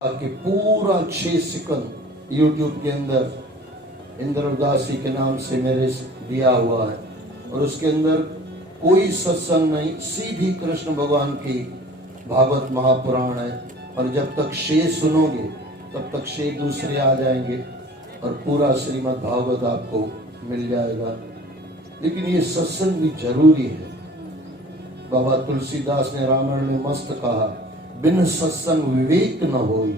कि पूरा 6 second YouTube के अंदर इंद्र उदासी के नाम से मेरे दिया हुआ है और उसके अंदर कोई सत्संग नहीं, सीधी कृष्ण भगवान की भागवत महापुराण है। और जब तक शेष सुनोगे तब तक शेष दूसरे आ जाएंगे और पूरा श्रीमद् भागवत आपको मिल जाएगा। लेकिन ये सत्संग भी जरूरी है। बाबा तुलसीदास ने रामायण में मस्त कहा, बिन सत्संग विवेक न होई,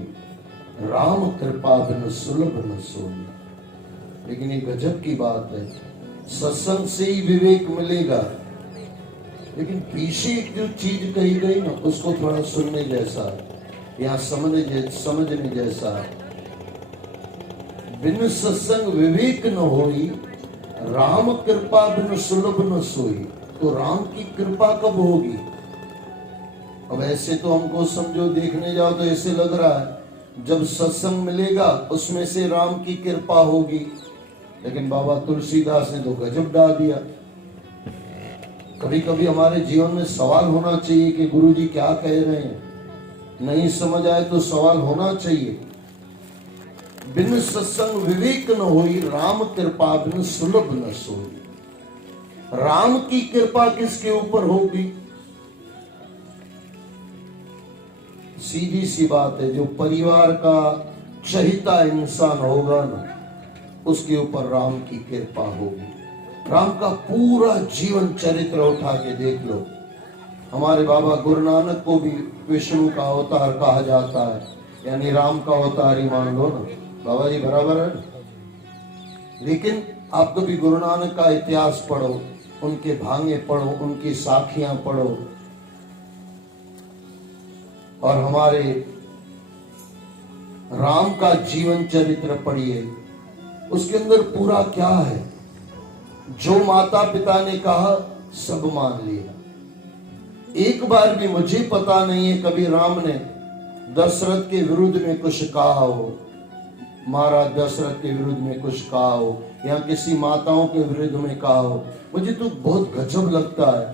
राम कृपा बिन सुलभ न सोई। लेकिन ये गजब की बात है, सत्संग से ही विवेक मिलेगा। लेकिन पीछे एक जो चीज कही गई ना, उसको थोड़ा सुनने जैसा या समझने जैसा। बिन सत्संग विवेक न होई, राम कृपा बिन सुलभ न सोई। तो राम की कृपा कब होगी? अब ऐसे तो हमको समझो, देखने जाओ तो ऐसे लग रहा है जब सत्संग मिलेगा उसमें से राम की कृपा होगी। लेकिन बाबा तुलसीदास ने तो गजब डाल दिया। कभी कभी हमारे जीवन में सवाल होना चाहिए कि गुरुजी क्या कह रहे हैं। नहीं समझ आए तो सवाल होना चाहिए। बिन सत्संग विवेक न होई, राम कृपा बिन सुलभ न सोई। राम की कृपा किसके ऊपर होगी? सीधी सी बात है, जो परिवार का चहिता इंसान होगा ना, उसके ऊपर राम की कृपा होगी। राम का पूरा जीवन चरित्र उठा के देख लो। हमारे बाबा गुरु नानक को भी विष्णु का अवतार कहा जाता है, यानी राम का अवतार ही मान लो ना। बाबा जी बराबर है। लेकिन आप कभी गुरु नानक का इतिहास पढ़ो, उनके भांगे पढ़ो, उनकी साखियां पढ़ो, और हमारे राम का जीवन चरित्र पढ़िए। उसके अंदर पूरा क्या है? जो माता पिता ने कहा सब मान लिया। एक बार भी मुझे पता नहीं है कभी राम ने दशरथ के विरुद्ध में कुछ कहा हो, महाराज दशरथ के विरुद्ध में कुछ कहा हो, या किसी माताओं के विरुद्ध में कहा हो। मुझे तो बहुत गजब लगता है।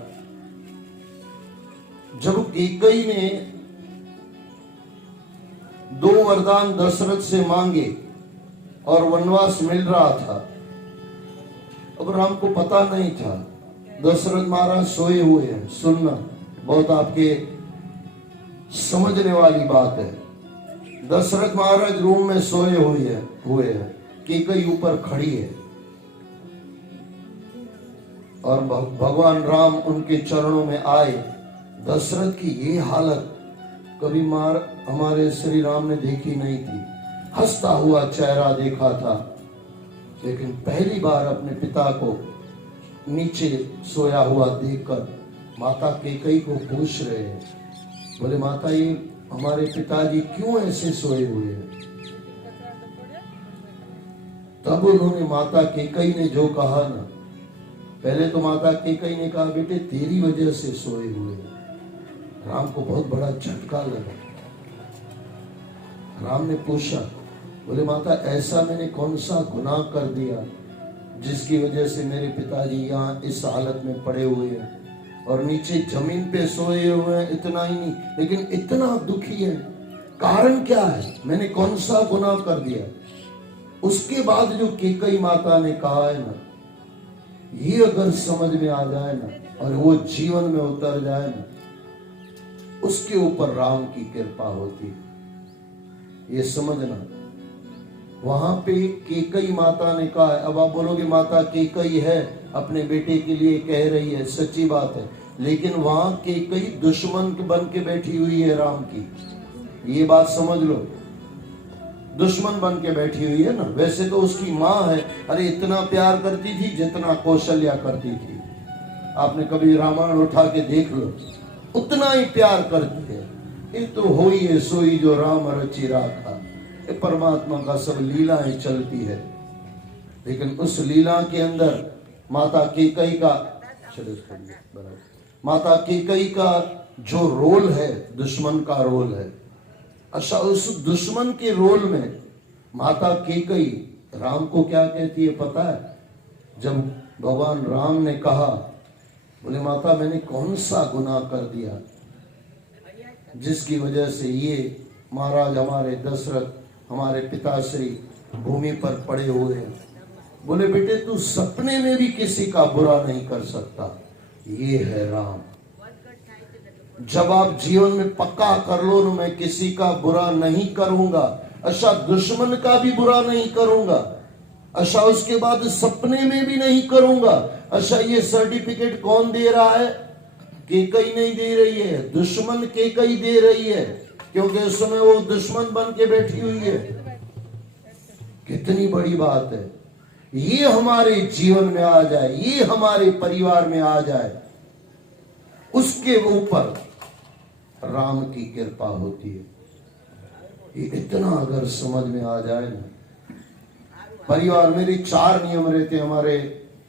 जब कैकेयी ने 2 वरदान दशरथ से मांगे और वनवास मिल रहा था, अब राम को पता नहीं था। दशरथ महाराज सोए हुए हैं। सुनना, बहुत आपके समझने वाली बात है। दशरथ महाराज रूम में सोए हुए हैं, कैकेयी ऊपर खड़ी है और भगवान राम उनके चरणों में आए। दशरथ की ये हालत कभी हमारे श्री राम ने देखी नहीं थी। हंसता हुआ चेहरा देखा था, लेकिन पहली बार अपने पिता को नीचे सोया हुआ देखकर माता कैकेयी को पूछ रहे हैं, बोले माता ये हमारे पिताजी क्यों ऐसे सोए हुए हैं? तब उन्होंने माता कैकेयी ने जो कहा ना, पहले तो माता कैकेयी ने कहा बेटे तेरी वजह से सोए हुए हैं। राम को बहुत बड़ा झटका लगा। राम ने पूछा, बोले माता ऐसा मैंने कौन सा गुनाह कर दिया जिसकी वजह से मेरे पिताजी यहाँ इस हालत में पड़े हुए हैं और नीचे जमीन पे सोए हुए हैं? इतना ही नहीं, लेकिन इतना दुखी है। कारण क्या है? मैंने कौन सा गुनाह कर दिया? उसके बाद जो कैकेयी माता ने कहा है ना, ये अगर समझ में आ जाए ना और वो जीवन में उतर जाए ना, उसके ऊपर राम की कृपा होती। ये समझना। वहां पे कैकेयी माता ने कहा है। अब आप बोलोगे माता कैकेयी है अपने बेटे के लिए कह रही है, सच्ची बात है, लेकिन वहां कैकेयी दुश्मन बन के बैठी हुई है राम की। ये बात समझ लो, दुश्मन बन के बैठी हुई है ना। वैसे तो उसकी माँ है, अरे इतना प्यार करती थी जितना कौशल्या करती थी। आपने कभी रामायण उठा के देख लो, उतना ही प्यार करती है। ये तो होई है सोई जो राम रचि राखा। परमात्मा का सब लीलाएं चलती है, लेकिन उस लीला के अंदर माता कैकेयी का जो रोल है, दुश्मन का रोल है। अच्छा, उस दुश्मन के रोल में माता कैकेयी राम को क्या कहती है पता है? जब भगवान राम ने कहा, बोले माता मैंने कौन सा गुनाह कर दिया जिसकी वजह से ये महाराज हमारे दशरथ, हमारे पिताश्री भूमि पर पड़े हुए हैं। बोले बेटे तू सपने में भी किसी का बुरा नहीं कर सकता, ये है राम। जब आप जीवन में पक्का कर लो ना, मैं किसी का बुरा नहीं करूंगा, अच्छा दुश्मन का भी बुरा नहीं करूंगा, अच्छा उसके बाद सपने में भी नहीं करूंगा। अच्छा ये सर्टिफिकेट कौन दे रहा है? केकई नहीं दे रही है, दुश्मन केकई दे रही है, क्योंकि उस समय वो दुश्मन बन के बैठी हुई है। कितनी बड़ी बात है। ये हमारे जीवन में आ जाए, ये हमारे परिवार में आ जाए, उसके ऊपर राम की कृपा होती है। ये इतना अगर समझ में आ जाए ना, परिवार मेरे 4 नियम रहते। हमारे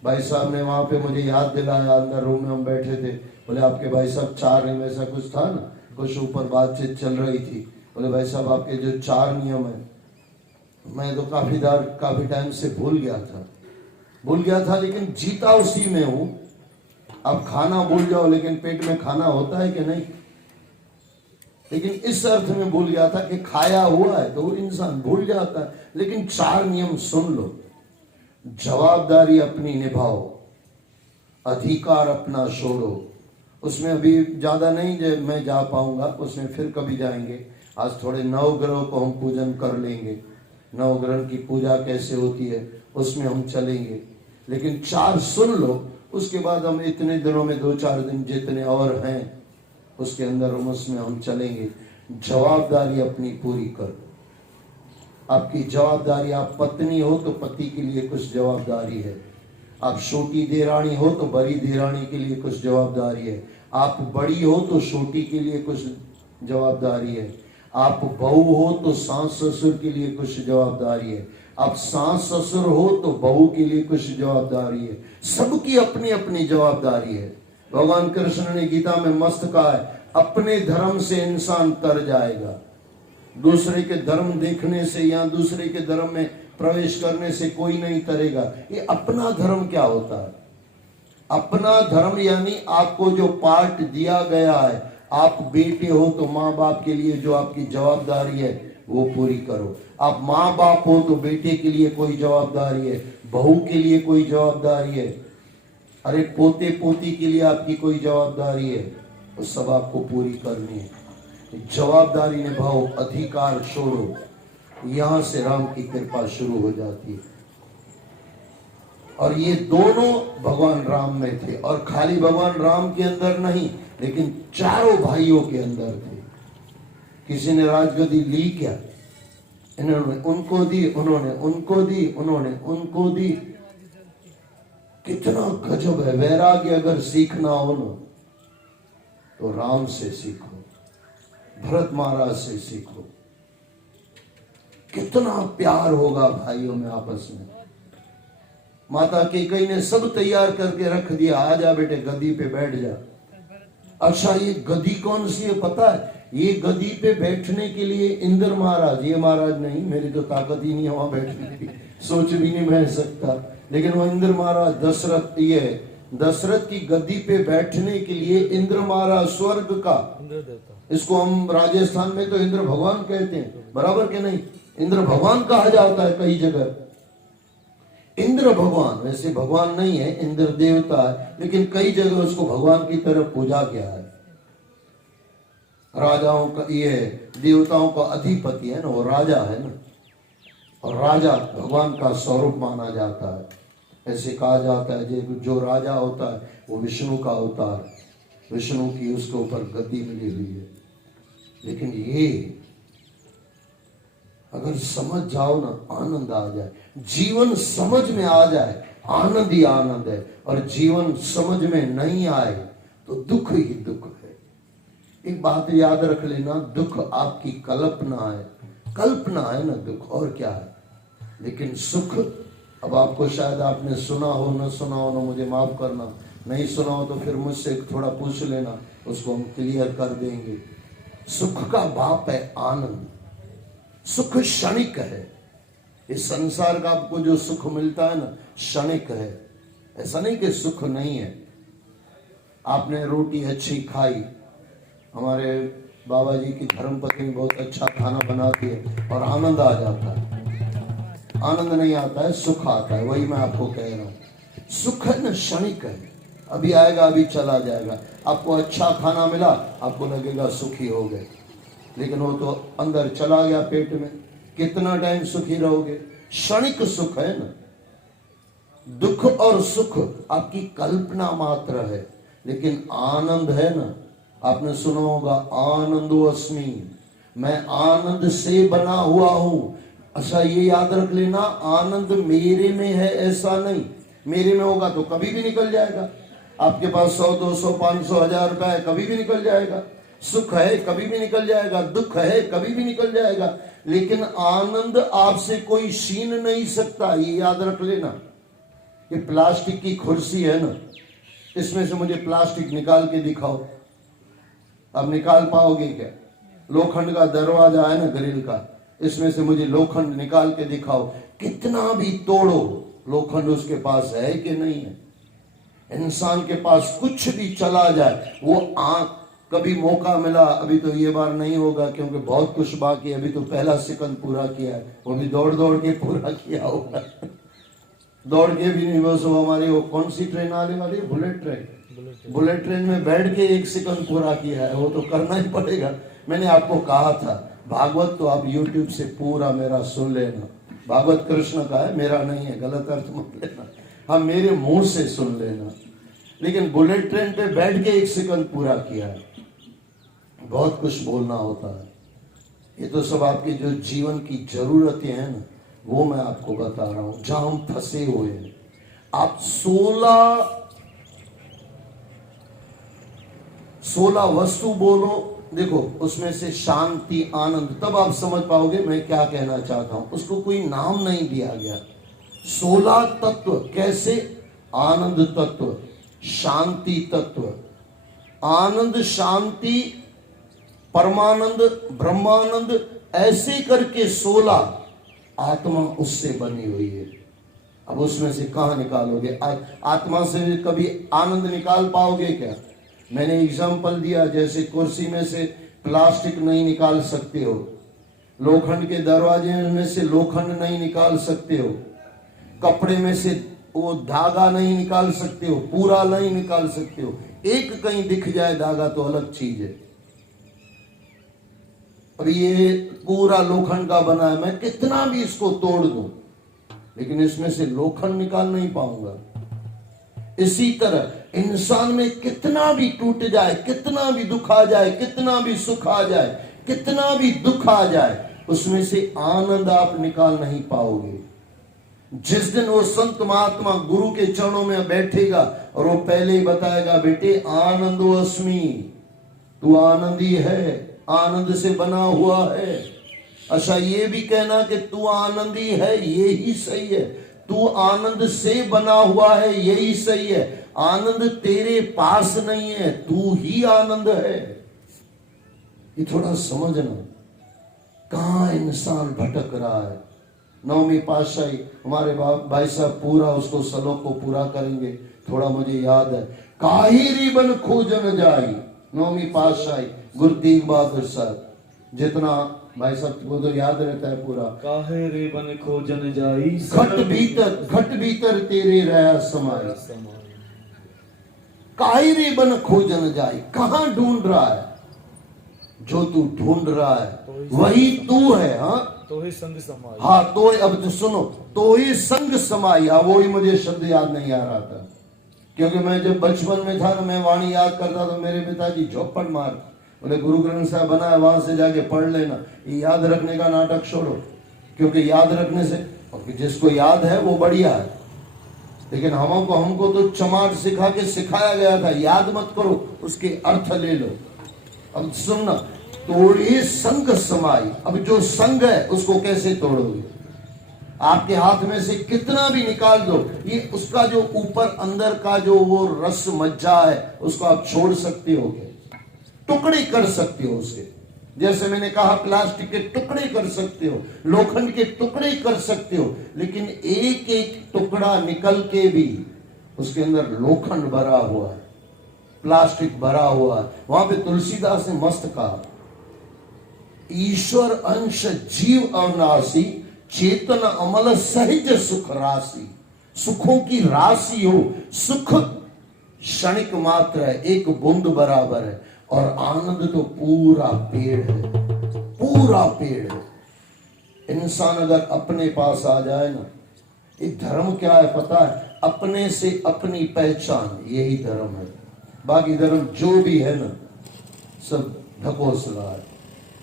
भाई साहब ने वहां पे मुझे याद दिलाया, अंदर रूम में हम बैठे थे, बोले आपके भाई साहब 4 नियम, ऐसा कुछ था ना, कुछ ऊपर बातचीत चल रही थी। बोले भाई साहब आपके जो 4 नियम है, मैं तो काफी टाइम से भूल गया था, लेकिन जीता उसी में हूं। अब खाना भूल जाओ, लेकिन पेट में खाना होता है कि नहीं? लेकिन इस अर्थ में भूल गया था कि खाया हुआ है तो वो इंसान भूल जाता है। लेकिन 4 नियम सुन लो। जवाबदारी अपनी निभाओ, अधिकार अपना छोड़ो। उसमें अभी ज्यादा नहीं मैं जा पाऊंगा, उसमें फिर कभी जाएंगे। आज थोड़े नवग्रह को हम पूजन कर लेंगे, नवग्रह की पूजा कैसे होती है उसमें हम चलेंगे। लेकिन 4 सुन लो, उसके बाद हम इतने दिनों में 2-4 दिन जितने और हैं उसके अंदर उसमें हम चलेंगे। जवाबदारी अपनी पूरी करो। आपकी जवाबदारी, आप पत्नी हो तो पति के लिए कुछ जवाबदारी है, आप छोटी देरानी हो तो बड़ी देरानी के लिए कुछ जवाबदारी है, आप बड़ी हो तो छोटी के लिए कुछ जवाबदारी है, आप बहू हो तो सास ससुर के लिए कुछ जवाबदारी है, आप सास ससुर हो तो बहू के लिए कुछ जवाबदारी है। सबकी अपनी अपनी जवाबदारी है। भगवान कृष्ण ने गीता में मस्त कहा है, अपने धर्म से इंसान तर जाएगा, दूसरे के धर्म देखने से या दूसरे के धर्म में प्रवेश करने से कोई नहीं तरेगा। ये अपना धर्म क्या होता है? अपना धर्म यानी आपको जो पार्ट दिया गया है, आप बेटे हो तो माँ बाप के लिए जो आपकी जवाबदारी है वो पूरी करो। आप माँ बाप हो तो बेटे के लिए कोई जवाबदारी है, बहू के लिए कोई जवाबदारी है, अरे पोते पोती के लिए आपकी कोई जवाबदारी है, वो सब आपको पूरी करनी है। जवाबदारी निभाओ, अधिकार छोड़ो, यहां से राम की कृपा शुरू हो जाती है। और ये दोनों भगवान राम में थे, और खाली भगवान राम के अंदर नहीं, लेकिन चारों भाइयों के अंदर थे। किसी ने राजगद्दी ली क्या? इन्होंने उनको दी, उन्होंने उनको दी, उन्होंने उनको दी। कितना गजब है। वैराग्य अगर सीखना हो ना तो राम से सीखो, भरत महाराज से सीखो। कितना प्यार होगा भाइयों में आपस में। माता कैकेयी ने सब तैयार करके रख दिया, आ जा बेटे गद्दी पे बैठ जा। अच्छा ये गद्दी कौन सी है पता है? ये गद्दी पे बैठने के लिए इंद्र महाराज, ये महाराज नहीं, मेरी तो ताकत ही नहीं है वहां बैठने की, सोच भी नहीं बैठ सकता, लेकिन वो इंद्र महाराज दशरथ, ये दशरथ की गद्दी पे बैठने के लिए इंद्र महाराज स्वर्ग का, इसको हम राजस्थान में तो इंद्र भगवान कहते हैं, बराबर के नहीं? इंद्र भगवान कहा जाता है कई जगह। इंद्र भगवान वैसे भगवान नहीं है, इंद्र देवता है, लेकिन कई जगह उसको भगवान की तरफ पूजा किया है। राजाओं का, ये देवताओं का अधिपति है ना, वो राजा है ना, और राजा भगवान का स्वरूप माना जाता है। ऐसे कहा जाता है जो राजा होता है वो विष्णु का अवतार, विष्णु की उसके ऊपर गद्दी मिली हुई है। लेकिन ये अगर समझ जाओ ना, आनंद आ जाए। जीवन समझ में आ जाए, आनंद ही आनंद है, और जीवन समझ में नहीं आए तो दुख ही दुख है। एक बात याद रख लेना, दुख आपकी कल्पना है, कल्पना है ना दुख, और क्या है। लेकिन सुख, अब आपको शायद आपने सुना हो, न सुना हो, न मुझे माफ करना, नहीं सुना हो तो फिर मुझसे थोड़ा पूछ लेना, उसको हम क्लियर कर देंगे। सुख का बाप है आनंद। सुख क्षणिक है। इस संसार का आपको जो सुख मिलता है ना, क्षणिक है। ऐसा नहीं कि सुख नहीं है। आपने रोटी अच्छी खाई, हमारे बाबा जी की धर्मपत्नी बहुत अच्छा खाना बनाती है और आनंद आ जाता है। आनंद नहीं आता है, सुख आता है। वही मैं आपको कह रहा हूँ, सुख है न क्षणिक है, अभी आएगा अभी चला जाएगा। आपको अच्छा खाना मिला, आपको लगेगा सुखी हो गए, लेकिन वो तो अंदर चला गया पेट में, कितना टाइम सुखी रहोगे? क्षणिक सुख है ना। दुख और सुख आपकी कल्पना मात्र है, लेकिन आनंद है ना, आपने सुना होगा आनंदो अस्मि, मैं आनंद से बना हुआ हूं। अच्छा ये याद रख लेना, आनंद मेरे में है ऐसा नहीं, मेरे में होगा तो कभी भी निकल जाएगा। आपके पास 100 200 500 1000 रुपए है, कभी भी निकल जाएगा। सुख है कभी भी निकल जाएगा, दुख है कभी भी निकल जाएगा, लेकिन आनंद आपसे कोई छीन नहीं सकता, ये याद रख लेना। ये प्लास्टिक की कुर्सी है ना, इसमें से मुझे प्लास्टिक निकाल के दिखाओ, अब निकाल पाओगे क्या? लोखंड का दरवाजा है ना ग्रिल का, इसमें से मुझे लोखंड निकाल के दिखाओ, कितना भी तोड़ो लोखंड उसके पास है कि नहीं है? इंसान के पास कुछ भी चला जाए, वो आंख कभी मौका मिला, अभी तो ये बार नहीं होगा क्योंकि बहुत कुछ बाकी, अभी तो पहला सेकंड पूरा किया है, वो भी दौड़ दौड़ के पूरा किया होगा। दौड़ के भी नहीं, बस वो हमारी वो कौन सी ट्रेन आने वाली, बुलेट ट्रेन, बुलेट ट्रेन में बैठ के 1 सेकंड पूरा किया है, वो तो करना ही पड़ेगा। मैंने आपको कहा था भागवत तो आप YouTube से पूरा मेरा सुन लेना, भागवत कृष्ण का है, मेरा नहीं है, गलत अर्थ मत लेना, हाँ मेरे मुंह से सुन लेना। लेकिन बुलेट ट्रेन पे बैठ के 1 सेकंड पूरा किया है, बहुत कुछ बोलना होता है। ये तो सब आपकी जो जीवन की जरूरतें हैं ना, वो मैं आपको बता रहा हूं, जहां हम फंसे हुए हैं। आप 16 वस्तु बोलो, देखो उसमें से शांति आनंद, तब आप समझ पाओगे मैं क्या कहना चाहता हूं। उसको कोई नाम नहीं दिया गया। 16 तत्व कैसे? आनंद तत्व, शांति तत्व, आनंद शांति परमानंद ब्रह्मानंद, ऐसे करके 16 आत्मा उससे बनी हुई है। अब उसमें से कहां निकालोगे? आत्मा से कभी आनंद निकाल पाओगे क्या? मैंने एग्जाम्पल दिया, जैसे कुर्सी में से प्लास्टिक नहीं निकाल सकते हो, लोखंड के दरवाजे में से लोखंड नहीं निकाल सकते हो, कपड़े में से वो धागा नहीं निकाल सकते हो, पूरा नहीं निकाल सकते हो। एक कहीं दिख जाए धागा तो अलग चीज है। और ये पूरा लोखंड का बना है, मैं कितना भी इसको तोड़ दूं, लेकिन इसमें से लोखंड निकाल नहीं पाऊंगा। इसी तरह इंसान में कितना भी टूट जाए, कितना भी दुख आ जाए, कितना भी सुख आ जाए, कितना भी दुख आ जाए, उसमें से आनंद आप निकाल नहीं पाओगे। जिस दिन वो संत महात्मा गुरु के चरणों में बैठेगा और वो पहले ही बताएगा, बेटे आनंदो अस्मि, तू आनंदी है, आनंद से बना हुआ है। अच्छा ये भी कहना कि तू आनंदी है, ये ही सही है, तू आनंद से बना हुआ है, यही सही है। आनंद तेरे पास नहीं है, तू ही आनंद है। ये थोड़ा समझना, कहां इंसान भटक रहा है। 9वीं पातशाही हमारे भाई साहब पूरा उसको श्लोक को पूरा करेंगे, थोड़ा मुझे याद है। काहिरी बन खोजन जाई, 9वीं पातशाही गुरु तेग बहादुर साहब, जितना भाई साहब वो तो याद रहता है पूरा। काहिरी बन खोजन जाई, घट भीतर तेरे रहा समाई, काहिरी बन खोजन जाई, कहां ढूंढ रहा है? जो तू ढूंढ रहा है वही तू है। हाँ तो ही संग समाई, हाँ तो अब तो सुनो, तो ही संग समाई। हाँ वो ही मुझे शब्द याद नहीं आ रहा था, क्योंकि मैं जब बचपन में था ना, मैं वाणी याद करता तो मेरे पिताजी झोपड़ मार, बोले गुरु ग्रंथ साहब बना है, वहां से जाके पढ़ लेना। ये याद रखने का नाटक छोड़ो, क्योंकि याद रखने से जिसको याद है वो बढ़िया है, लेकिन हमको तो चमाट सिखा के सिखाया गया था, याद मत करो, उसके अर्थ ले लो। अब सुनना, तोड़े संग समाई। अब जो संग है उसको कैसे तोड़ोगे? आपके हाथ में से कितना भी निकाल दो, ये उसका जो ऊपर अंदर का जो वो रस मज्जा है, उसको आप छोड़ सकते हो, टुकड़े कर सकते हो उसे। जैसे मैंने कहा प्लास्टिक के टुकड़े कर सकते हो, लोखंड के टुकड़े कर सकते हो, लेकिन एक एक टुकड़ा निकल के भी उसके अंदर लोखंड भरा हुआ है, प्लास्टिक भरा हुआ है। वहां पे तुलसीदास ने मस्त कहा, ईश्वर अंश जीव अविनाशी, चेतन अमल सहज सुख राशि। सुखों की राशि हो, सुख क्षणिक मात्र है, एक बूंद बराबर है, और आनंद तो पूरा पेड़ है, पूरा पेड़ है। इंसान अगर अपने पास आ जाए ना, ये धर्म क्या है पता है? अपने से अपनी पहचान, यही धर्म है। बाकी धर्म जो भी है ना, सब ढकोसला है।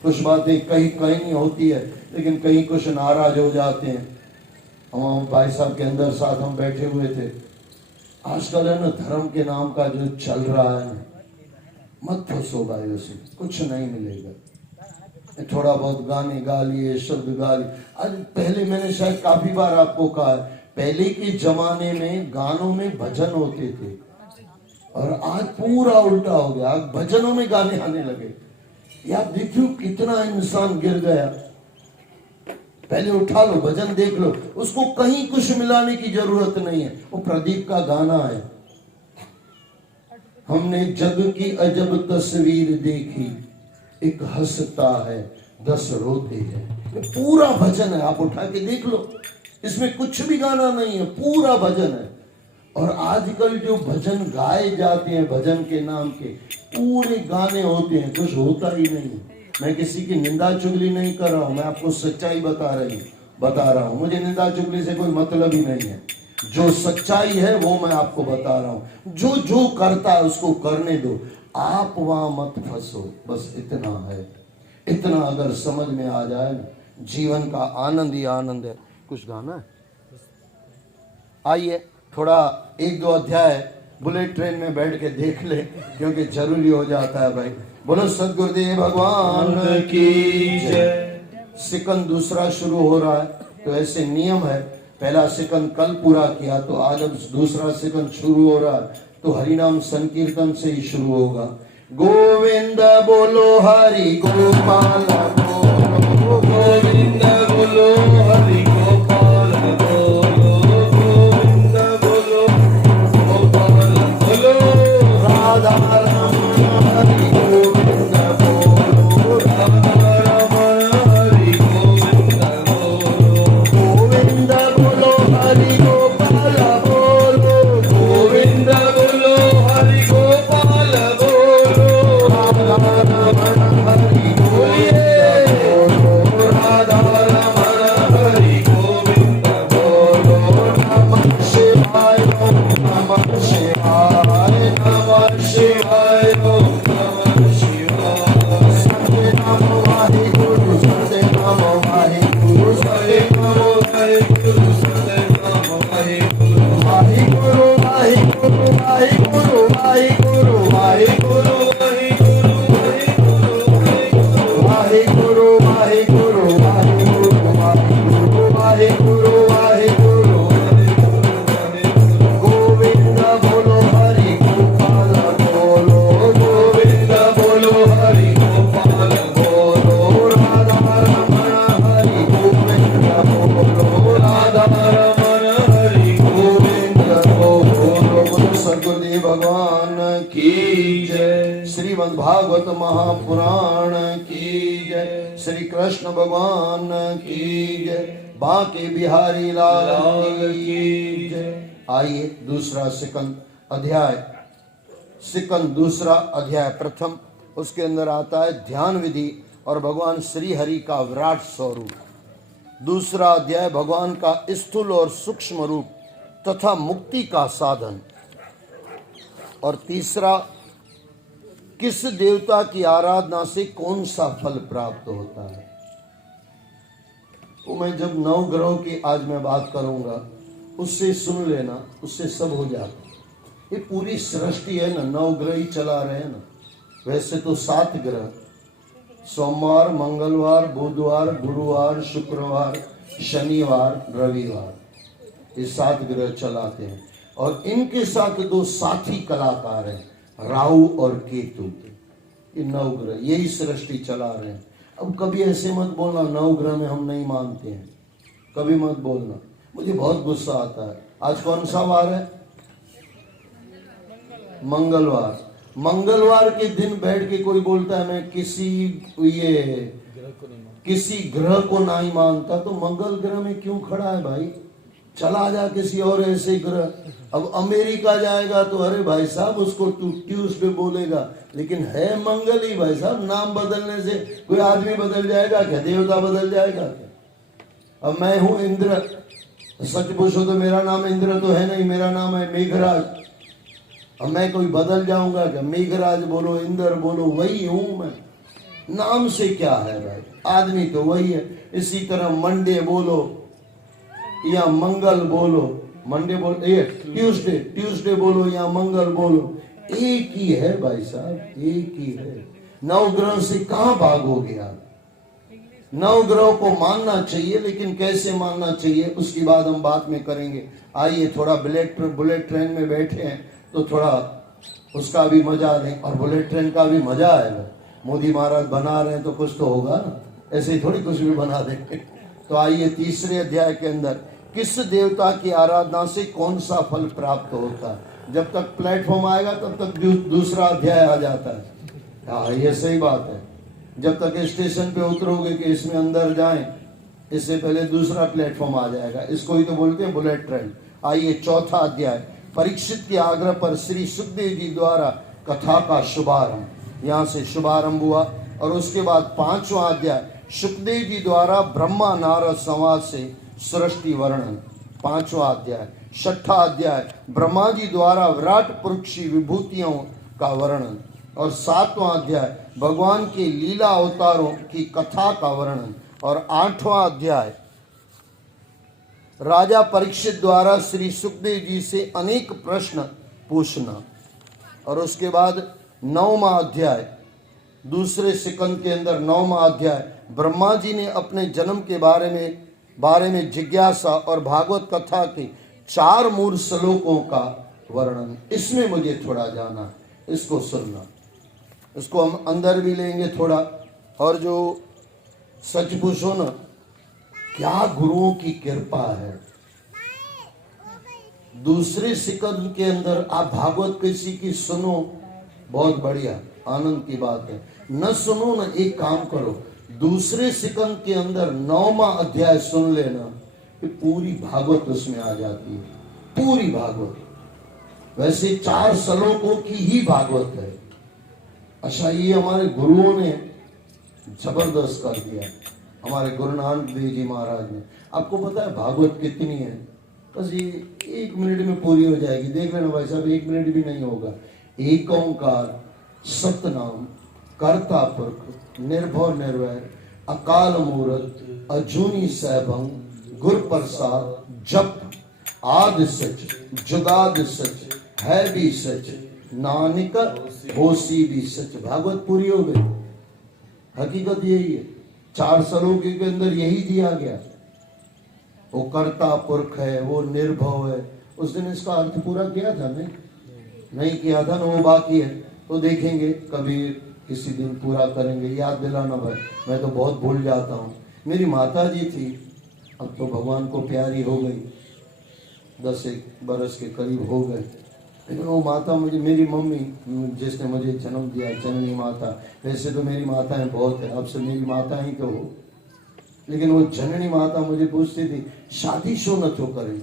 कुछ बातें कहीं कहीं नहीं होती है, लेकिन कहीं कुछ नाराज हो जाते हैं। हम भाई साहब के अंदर साथ हम बैठे हुए थे। आजकल है ना, धर्म के नाम का जो चल रहा है ना, मत फंसो भाई, उसे कुछ नहीं मिलेगा। थोड़ा बहुत गाने गा लिए, शब्द गा लिए। आज पहले मैंने शायद काफी बार आपको कहा है, पहले के जमाने में गानों में भजन होते थे, और आज पूरा उल्टा हो गया, आज भजनों में गाने आने लगे। यार देखियो कितना इंसान गिर गया। पहले उठा लो, भजन देख लो, उसको कहीं कुछ मिलाने की जरूरत नहीं है। वो प्रदीप का गाना है, हमने जग की अजब तस्वीर देखी, एक हंसता है 10 रोते हैं। ये पूरा भजन है, आप उठा के देख लो, इसमें कुछ भी गाना नहीं है, पूरा भजन है। और आजकल जो भजन गाए जाते हैं भजन के नाम के, पूरे गाने होते हैं, कुछ होता ही नहीं। मैं किसी की निंदा चुगली नहीं कर रहा हूं, मैं आपको सच्चाई बता रहा हूं। मुझे निंदा चुगली से कोई मतलब ही नहीं है। जो सच्चाई है वो मैं आपको बता रहा हूं। जो जो करता है उसको करने दो, आप वहां मत फंसो, बस इतना है। इतना अगर समझ में आ जाए ना, जीवन का आनंद ही आनंद है। कुछ गाना है, आइए थोड़ा 1-2 अध्याय बुलेट ट्रेन में बैठ के देख ले, क्योंकि जरूरी हो जाता है भाई। बोलो सदगुरुदेव भगवान की जय। सिकंद दूसरा शुरू हो रहा है, तो ऐसे नियम है, पहला सिकंद कल पूरा किया, तो आज अब दूसरा सिकंद शुरू हो रहा है, तो हरिनाम संकीर्तन से ही शुरू होगा। गोविंद बोलो हरि गोपाल बोलो, गोविंद बोलो हरि गोपाल बोलो, गोविंद बोलो गोपाल बोलो, राधा रमण हरि गोविंद बोलो, राधा रमण हरि गोविंद बोलो, गोविंद बोलो हरि गोपाल बोलो, गोविंद बोलो हरि गोपाल बोलो, राधा रमण हरि गोविंद बोलो, राधा रमण हरि गोविंद बोलो। नमः शिवाय ओम नमः शिवाय, नमः शिवाय ओम नमः शिवाय। सत्य नमो वाहिगुरु, सत्य नमो वाहिगुरु, सत्य नमो वाहिगुरु, सत्य नमो वाहिगुरु, वाहिगुरु वाहिगुरु वाहिगुरु वाहिगुरु वाहिगुरु वाहिगुरु वाहिगुरु वाहिगुरु वाहिगुरु वाहिगुरु वाहिगुरु। गोविंद बोलो हरि गोपाल बोलो, गोविंद बोलो हरि गोपाल बोलो, राधा रमण हरि गोविंद बोलो, राधा रमण हरि गोविंद बोलो। सद्गुरुदेव भगवान की जय। श्रीमद् भागवत महापुराण की जय। श्री कृष्ण भगवान की जय। बांके बिहारी लाल की जय। आइए दूसरा सिकंद अध्याय, सिकंद दूसरा अध्याय प्रथम, उसके अंदर आता है ध्यान विधि और भगवान श्री हरि का विराट स्वरूप। दूसरा अध्याय भगवान का स्थूल और सूक्ष्म रूप तथा मुक्ति का साधन। और तीसरा, किस देवता की आराधना से कौन सा फल प्राप्त होता है। तो मैं जब नवग्रहों की आज मैं बात करूंगा, उससे सुन लेना, उससे सब हो जाता। ये पूरी सृष्टि है ना, 9 ग्रह ही चला रहे हैं ना। वैसे तो 7 ग्रह, सोमवार, मंगलवार, बुधवार, गुरुवार, शुक्रवार, शनिवार, रविवार, ये 7 ग्रह चलाते हैं। और इनके साथ 2 साथी कलाकार हैं, राहु और केतु। ये 9 ग्रह, यही सृष्टि चला रहे हैं। अब कभी ऐसे मत बोलना 9 ग्रह में हम नहीं मानते हैं, कभी मत बोलना, मुझे बहुत गुस्सा आता है। आज कौन सा वार है? मंगलवार। मंगलवार के दिन बैठ के कोई बोलता है मैं किसी ग्रह को नहीं मानता, तो मंगल ग्रह में क्यों खड़ा है भाई? चला जा किसी और ऐसे ग्रह। अब अमेरिका जाएगा तो अरे भाई साहब उसको ट्यूसडे बोलेगा, लेकिन है मंगल ही भाई साहब। नाम बदलने से कोई आदमी बदल जाएगा क्या? देवता बदल जाएगा क्या? अब मैं हूं इंद्र, सच पूछो तो मेरा नाम इंद्र तो है नहीं, मेरा नाम है मेघराज। अब मैं कोई बदल जाऊंगा क्या? मेघराज बोलो, इंद्र बोलो, वही हूं मैं। नाम से क्या है भाई? आदमी तो वही है। इसी तरह मंडे बोलो या मंगल बोलो, मंडे बोलो, ये ट्यूसडे बोलो या मंगल बोलो, एक ही है भाई साहब, एक ही है। नवग्रह से कहां भागोगे आप? नवग्रह को मानना चाहिए, लेकिन कैसे मानना चाहिए उसकी बात हम बाद में करेंगे। आइए थोड़ा बुलेट ट्रेन में बैठे हैं तो थोड़ा उसका भी मजा लें, और बुलेट ट्रेन का भी मजा आएगा। मोदी महाराज बना रहे हैं तो कुछ तो होगा ना, ऐसे ही थोड़ी कुछ भी बना देंगे। तो आइए तीसरे अध्याय के अंदर, किस देवता की आराधना से कौन सा फल प्राप्त होता है? जब तक प्लेटफॉर्म आएगा तब तक दूसरा अध्याय आ जाता है। हाँ, ये सही बात है। जब तक स्टेशन पे उतरोगे कि इसमें अंदर जाएं, इससे पहले दूसरा प्लेटफॉर्म आ जाएगा। इसको ही तो बोलते हैं बुलेट ट्रेन। आइए चौथा अध्याय, परीक्षित के आग्रह पर श्री सुखदेव जी द्वारा कथा का शुभारंभ। यहाँ से शुभारंभ हुआ। और उसके बाद पांचवा अध्याय, सुखदेव जी द्वारा ब्रह्मा नारद संवाद से सृष्टि वर्णन। पांचवा अध्याय। छठा अध्याय, ब्रह्मा जी द्वारा विराट पुरुष विभूतियों का वर्णन। और सातवां अध्याय, भगवान के लीला अवतारों की कथा का वर्णन। और आठवां अध्याय, राजा परीक्षित द्वारा श्री सुखदेव जी से अनेक प्रश्न पूछना। और उसके बाद नौवां अध्याय, दूसरे सिकंद के अंदर नौवां अध्याय, ब्रह्मा जी ने अपने जन्म के बारे में जिज्ञासा और भागवत कथा के 4 मूल श्लोकों का वर्णन। इसमें मुझे थोड़ा जाना, इसको सुनना, इसको हम अंदर भी लेंगे थोड़ा। और जो सच पूछो ना, क्या गुरुओं की कृपा है। दूसरे सिकंद के अंदर आप भागवत किसी की सुनो, बहुत बढ़िया, आनंद की बात है। न सुनो ना, एक काम करो, दूसरे सिकंद के अंदर 9वां अध्याय सुन लेना, कि पूरी भागवत उसमें आ जाती है, पूरी भागवत। वैसे 4 श्लोकों की ही भागवत है। अच्छा, ये हमारे गुरुओं ने जबरदस्त कर दिया, हमारे गुरु नानक देव जी महाराज ने। आपको पता है भागवत कितनी है? बस ये 1 मिनट में पूरी हो जाएगी, देख लेना भाई साहब, 1 मिनट भी नहीं होगा। एक ओंकार, सतनाम, कर्ता पुरख, निर्भव निर्वैर, अकाल मूरत, अजूनी सैभं, गुर प्रसाद, जप, आदि सच, जुगाद सच, है भी सच, नानक होसी भी सच। भागवत पूरी हो गई। हकीकत यही है, 4 श्लोक के अंदर यही दिया गया। वो कर्ता पुरख है, वो निर्भव है। उस दिन इसका अर्थ पूरा किया था? नहीं किया था ना, वो बाकी है, तो देखेंगे कभी किसी दिन पूरा करेंगे। याद दिलाना भाई, मैं तो बहुत भूल जाता हूँ। मेरी माता जी थी, अब तो भगवान को प्यारी हो गई, 10-1 बरस के करीब हो गए। लेकिन वो माता मुझे, मेरी मम्मी जिसने मुझे जन्म दिया, जननी माता, वैसे तो मेरी माताएं बहुत है, अब से मेरी माता ही तो हो, लेकिन वो जननी माता मुझे पूछती थी शादी क्यों न तो करें।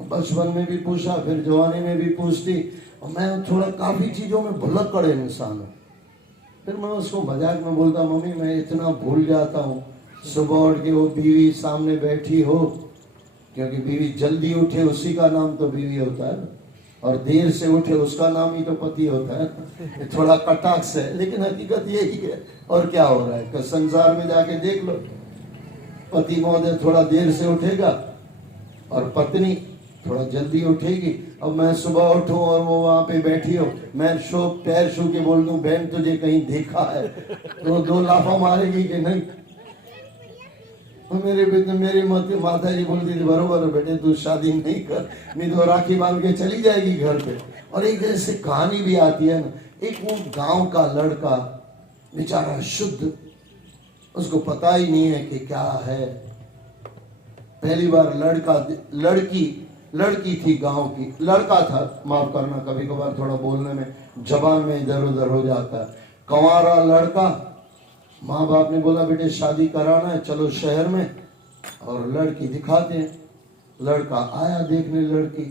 बचपन में भी पूछा, फिर जवानी में भी पूछती, और मैं थोड़ा काफ़ी चीज़ों में भुलक्कड़ इंसान हूँ। फिर मैं उसको मजाक में बोलता, मम्मी मैं इतना भूल जाता हूँ, सुबह उठ के वो बीवी सामने बैठी हो, क्योंकि बीवी जल्दी उठे उसी का नाम तो बीवी होता है, और देर से उठे उसका नाम ही तो पति होता है। थोड़ा कटाक्ष है, लेकिन हकीकत यही है। और क्या हो रहा है, संसार में जाके देख लो, पति महोदय थोड़ा देर से उठेगा और पत्नी थोड़ा जल्दी उठेगी। अब मैं सुबह उठूं और वो वहां पे बैठी हो, मैं पैर छू के बोल दूं बहन तुझे कहीं देखा है, तो 2 लाफा मारेगी कि नहीं। मेरी माता जी बोलती थी बरोबर है बेटे, तू शादी नहीं कर, नहीं तो राखी बांध के चली जाएगी घर पे। और एक जैसे कहानी भी आती है ना, एक वो गांव का लड़का बेचारा शुद्ध, उसको पता ही नहीं है कि क्या है। पहली बार लड़की थी गांव की, लड़का था, माफ करना कभी कभार थोड़ा बोलने में जबान में इधर उधर हो जाता है। कंवारा लड़का, माँ बाप ने बोला बेटे शादी कराना है, चलो शहर में और लड़की दिखाते हैं। लड़का आया देखने लड़की।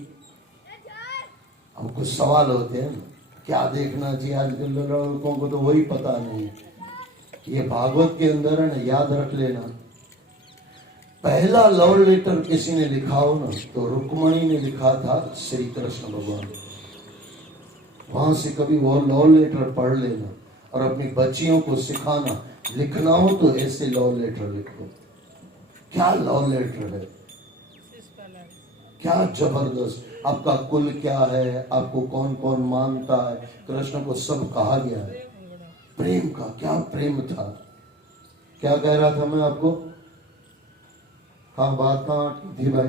अब कुछ सवाल होते हैं, क्या देखना चाहिए, आजकल लड़कों को तो वही पता नहीं है। ये भागवत के अंदर है ना, याद रख लेना, पहला लव लेटर किसी ने लिखा हो ना तो रुक्मणी ने लिखा था श्री कृष्ण भगवान। वहां से कभी वो लव लेटर पढ़ लेना और अपनी बच्चियों को सिखाना, लिखना हो तो ऐसे लव लेटर लिखो। क्या लव लेटर है, क्या जबरदस्त। आपका कुल क्या है, आपको कौन कौन मानता है, कृष्ण को सब कहा गया है। प्रेम का क्या प्रेम था। क्या कह रहा था मैं आपको, हाँ बात कहाँ थी भाई।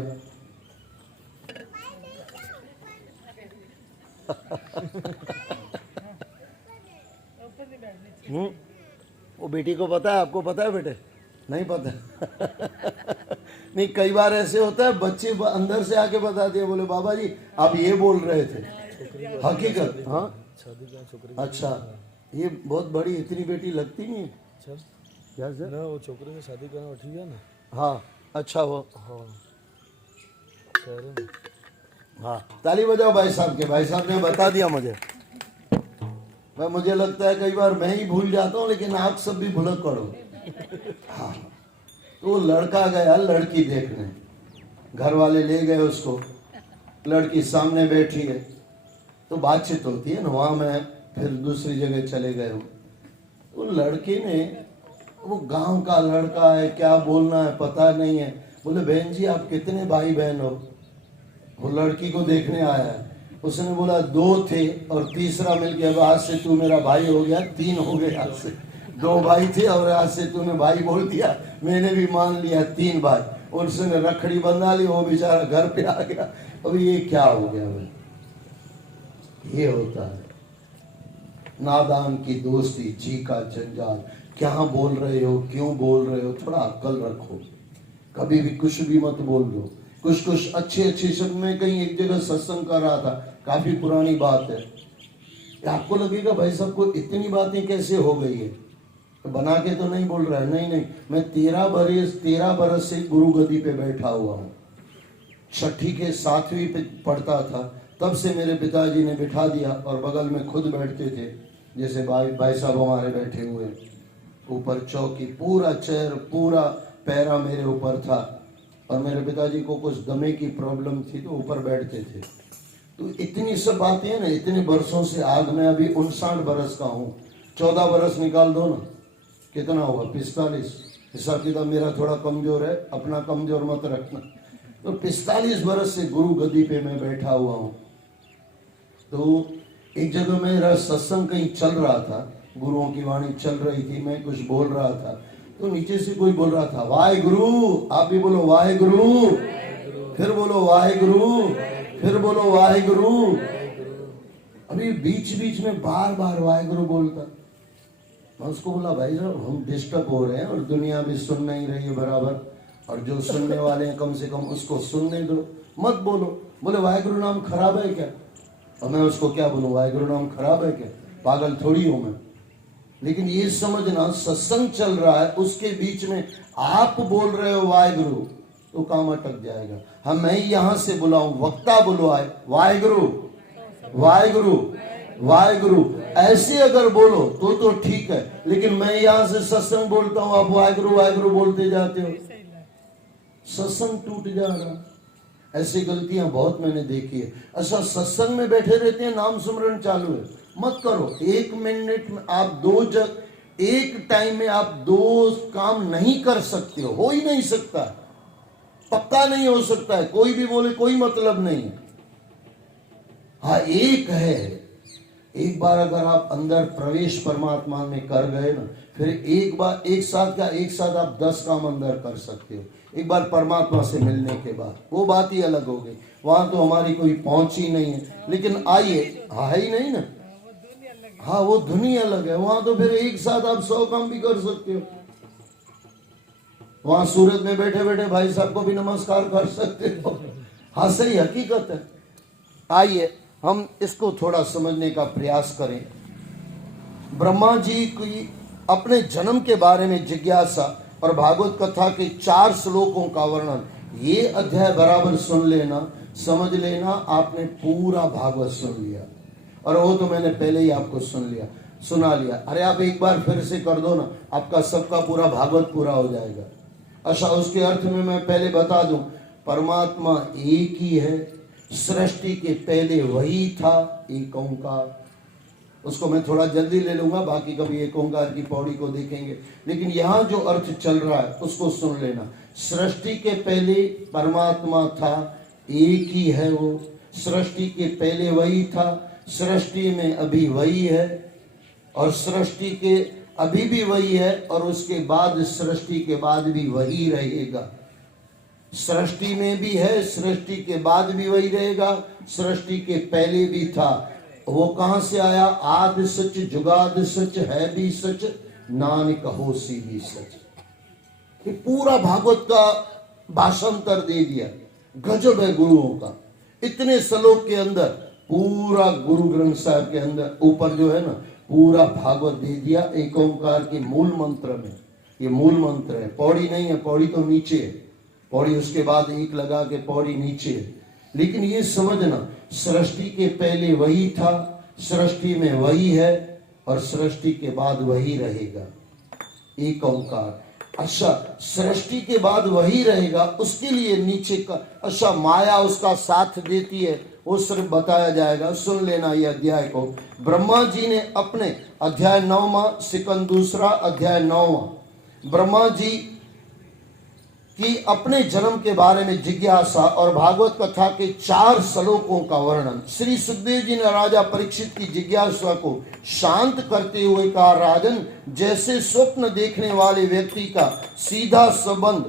वो बेटी को पता है, आपको पता है बेटे, नहीं पता। नहीं, कई बार ऐसे होता है बच्चे अंदर से आके बताते हैं, बोले बाबा जी आप ये बोल रहे थे, हकीकत। हाँ अच्छा, ये बहुत बड़ी इतनी बेटी लगती नहीं है क्या सर? ना वो छोकरे से शादी करना ठीक है ना। हाँ अच्छा, वो हाँ शहर में। हाँ ताली बजाओ भाई साहब के, भाई साहब ने बता दिया मुझे। मैं मुझे लगता है कई बार मैं ही भूल जाता हूँ, लेकिन आप सब भी भुलक पड़ो। हाँ तो लड़का गया लड़की देखने, घर वाले ले गए उसको, लड़की सामने बैठी है तो बातचीत होती है ना, वहां मैं फिर दूसरी जगह चले गए हूँ। तो लड़के ने, वो गांव का लड़का है, क्या बोलना है पता नहीं है, बोले बहन जी आप कितने भाई बहन हो। वो लड़की को देखने आया है, उसने बोला 2 थे और तीसरा मिल गया, अब आज से तू मेरा भाई हो गया, 3 हो गए आज से। 2 भाई थे और आज से तूने भाई बोल दिया, मैंने भी मान लिया 3 भाई। और उसने रखड़ी बंधा ली, वो बेचारा घर पे आ गया। अब ये क्या हो गया भाई, ये होता है नादान की दोस्ती, जी का जंजाल। क्या बोल रहे हो, क्यों बोल रहे हो, थोड़ा अक्ल रखो। कभी भी कुछ भी मत बोल दो। कुछ अच्छे शब्द में कहीं एक जगह सत्संग कर रहा था, काफी पुरानी बात है। आपको लगेगा भाई साहब को इतनी बातें कैसे हो गई है, तो बना के तो नहीं बोल रहा है, नहीं, मैं 13 बरस से गुरु गद्दी पे बैठा हुआ हूँ। 6ठी के 7वीं पे पढ़ता था, तब से मेरे पिताजी ने बिठा दिया और बगल में खुद बैठते थे, जैसे भाई साहब हमारे बैठे हुए, ऊपर चौकी, पूरा चेयर पूरा पैरा मेरे ऊपर था। और मेरे पिताजी को कुछ दमे की प्रॉब्लम थी तो ऊपर बैठते थे। तो इतनी सब बातें हैं ना, इतने बरसों से, आज मैं अभी 59 बरस का हूँ, 14 बरस निकाल दो ना, कितना हुआ 45। हिसाब किताब मेरा थोड़ा कमजोर है, अपना कमजोर मत रखना। तो 45 बरस से गुरु गद्दी पे मैं बैठा हुआ हूँ। तो एक जगह मेरा सत्संग कहीं चल रहा था, गुरुओं की वाणी चल रही थी, मैं कुछ बोल रहा था, तो नीचे से कोई बोल रहा था वाहे गुरु, आप भी बोलो वाहे गुरु, फिर बोलो वाहे गुरु, फिर बोलो वाहे गुरु। अभी बीच में बार वाहे गुरु बोलता। मैं उसको बोला भाई साहब हम डिस्टर्ब हो रहे हैं और दुनिया भी सुन नहीं रही है बराबर, और जो सुनने वाले हैं कम से कम उसको सुनने दो, मत बोलो। बोले वाहेगुरु नाम खराब है क्या? और मैं उसको क्या बोलूं, वाहेगुरु नाम खराब है क्या? पागल थोड़ी हूं मैं। लेकिन ये समझना, सत्संग चल रहा है, उसके बीच में आप बोल रहे हो वाहेगुरु, तो काम अटक जाएगा। हम मैं यहां से बुलाऊं, वक्ता बुलवाए वाहेगुरु वाहेगुरु वाहेगुरु, ऐसे अगर बोलो तो ठीक है। लेकिन मैं यहां से सत्संग बोलता हूं, आप वाहेगुरु वाहेगुरु बोलते जाते हो, सत्संग टूट जा रहा। ऐसी गलतियां बहुत मैंने देखी है। अच्छा सत्संग में बैठे रहते हैं, नाम सुमरन चालू है, मत करो। 1 मिनट में आप एक टाइम में आप 2 काम नहीं कर सकते हो ही नहीं सकता, पक्का नहीं हो सकता है। कोई भी बोले कोई मतलब नहीं। हाँ एक है, एक बार अगर आप अंदर प्रवेश परमात्मा में कर गए ना, फिर एक साथ आप 10 काम अंदर कर सकते हो। एक बार परमात्मा से मिलने के बाद वो बात ही अलग हो गई। वहां तो हमारी कोई पहुंच ही नहीं है, लेकिन आइए, है ही नहीं ना, हाँ वो धुनी अलग है। वहां तो फिर एक साथ आप 100 काम भी कर सकते हो। वहां सूरत में बैठे बैठे भाई साहब को भी नमस्कार कर सकते हो। हाँ सही हकीकत है। आइए हम इसको थोड़ा समझने का प्रयास करें। ब्रह्मा जी की अपने जन्म के बारे में जिज्ञासा और भागवत कथा के 4 श्लोकों का वर्णन, ये अध्याय बराबर सुन लेना, समझ लेना, आपने पूरा भागवत सुन लिया। और वो तो मैंने पहले ही आपको सुना लिया। अरे आप एक बार फिर से कर दो ना, आपका सबका पूरा भागवत पूरा हो जाएगा। अच्छा, उसके अर्थ में मैं पहले बता दूं, परमात्मा एक ही है, सृष्टि के पहले वही था, एक ओंकार। उसको मैं थोड़ा जल्दी ले लूंगा, बाकी कभी एक ओंकार की पौड़ी को देखेंगे, लेकिन यहाँ जो अर्थ चल रहा है उसको सुन लेना। सृष्टि के पहले परमात्मा था, एक ही है वो, सृष्टि के पहले वही था, सृष्टि में अभी वही है, और सृष्टि के अभी भी वही है, और उसके बाद सृष्टि के बाद भी वही रहेगा। सृष्टि में भी है, सृष्टि के बाद भी वही रहेगा, सृष्टि के पहले भी था। वो कहां से आया? आद सच जुगाद सच है भी सच, नानक होसी भी सच। ये पूरा भागवत का भाषांतर दे दिया, गजब है गुरुओं का। इतने श्लोक के अंदर पूरा गुरु ग्रंथ साहब के अंदर ऊपर जो है ना, पूरा भागवत दे दिया एक ओंकार के मूल मंत्र में। ये मूल मंत्र है, पौड़ी नहीं है, पौड़ी तो नीचे है, पौड़ी उसके बाद एक लगा के पौड़ी नीचे है। लेकिन ये समझना, सृष्टि के पहले वही था, सृष्टि में वही है, और सृष्टि के बाद वही रहेगा, एक ओंकार। अच्छा, सृष्टि के बाद वही रहेगा, उसके लिए नीचे का अच्छा माया उसका साथ देती है, वो सिर्फ बताया जाएगा। सुन लेना ये अध्याय को। ब्रह्मा जी ने अपने अध्याय 9वां सिकंद 2 अध्याय 9वां, ब्रह्मा जी की अपने जन्म के बारे में जिज्ञासा और भागवत कथा के 4 श्लोकों का वर्णन। श्री सुखदेव जी ने राजा परीक्षित की जिज्ञासा को शांत करते हुए कहा, राजन, जैसे स्वप्न देखने वाले व्यक्ति का सीधा संबंध